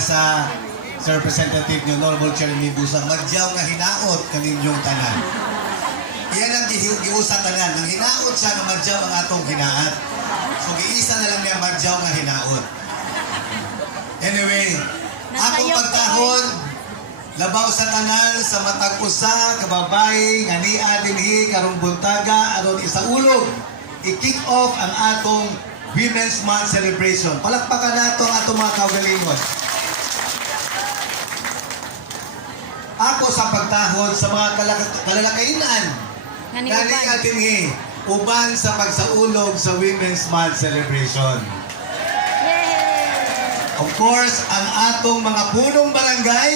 sa Representative nyo, Normal Chairman Busang, magdiyaw nga hinaot kaninyong tanan. Iyan ang giusa tanan. Nang hinaot siya na magdiyaw ang atong hinaat. So, giisa na lang niya magdiyaw nga hinaot. Anyway, akong pagtahon, labaw sa tanan, sa matag usa, kababay, ngania dinhi, karong buntaga, aron isa ulog, i-kick off ang atong Women's Month celebration. Palakpakan nato ang atong mga kaugalingon. Ako sa pagtahon sa mga kalalakainan, ngania dinhi, uban sa pagsaulog sa Women's Month celebration. Of course, ang atong mga punong barangay,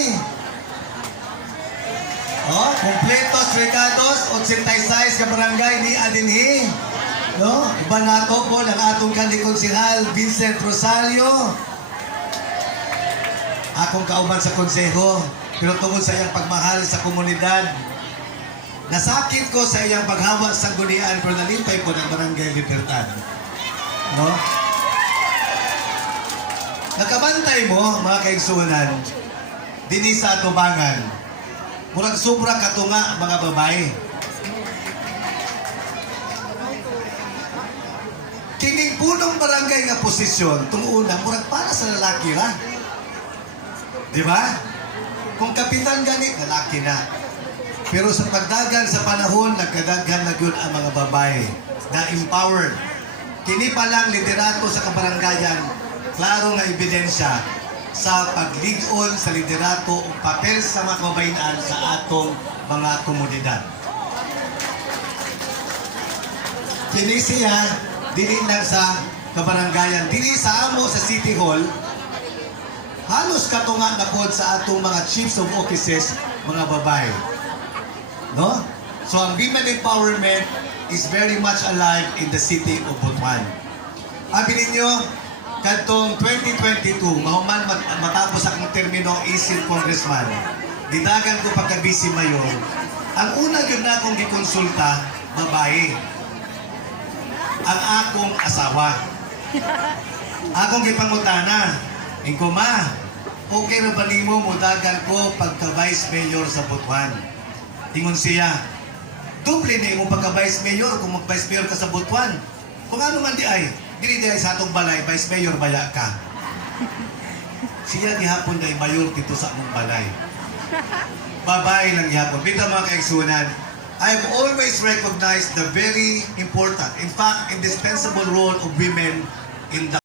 kompletos, recados, 86 ka barangay ni Adinhi. No? Iba nato po ng atong kandikonsihal, Vincent Rosario. Akong kauban sa konseho, pero tungkol sa iyang pagmahal sa komunidad, nasakit ko sa iyang paghawa sa gunian, pero nalipay po ng Barangay Libertad. No? Nakabantay mo, mga kaigsunan, dinhi sa atubangan. Murag sobra katunga, mga babae. Kining punong barangay nga posisyon, tunguna, murag para sa lalaki ra. Di ba? Kung kapitan ganit, lalaki na. Pero sa pagdagan sa panahon, nagkadaghan na yun ang mga babae na empowered. Kini pa lang liderato sa kabarangayan, klaro nga ebidensya sa paglig-on sa liderato o papel sa mga kababayan sa atong mga komunidad. Kini siya, dili lang sa kabarangayan, dili sa amo sa City Hall, halos katunga na po sa atong mga chiefs of offices, mga babae. No? So ang women empowerment is very much alive in the city of Butuan. Abi ninyo, kadtong 2022, mahuman matapos akong termino isip congressman, didagan ko pagka-busy mayor, ang una yun na akong gikonsulta, babae. Ang akong asawa. Akong gipangutana, ingko ma, okay na ba nimo mudagan ko pagka-vice mayor sa Butuan? Ingon siya, duple na yung pagka-vice mayor kung mag-vice mayor ka sa Butuan. Kung ano man di ay, dili sa atong balay, vice mayor baya ka. Siya gihapon na mayor dito sa among balay. Babae lang gihapon. Bita mga kaigsunan, I've always recognized the very important, in fact, indispensable role of women in the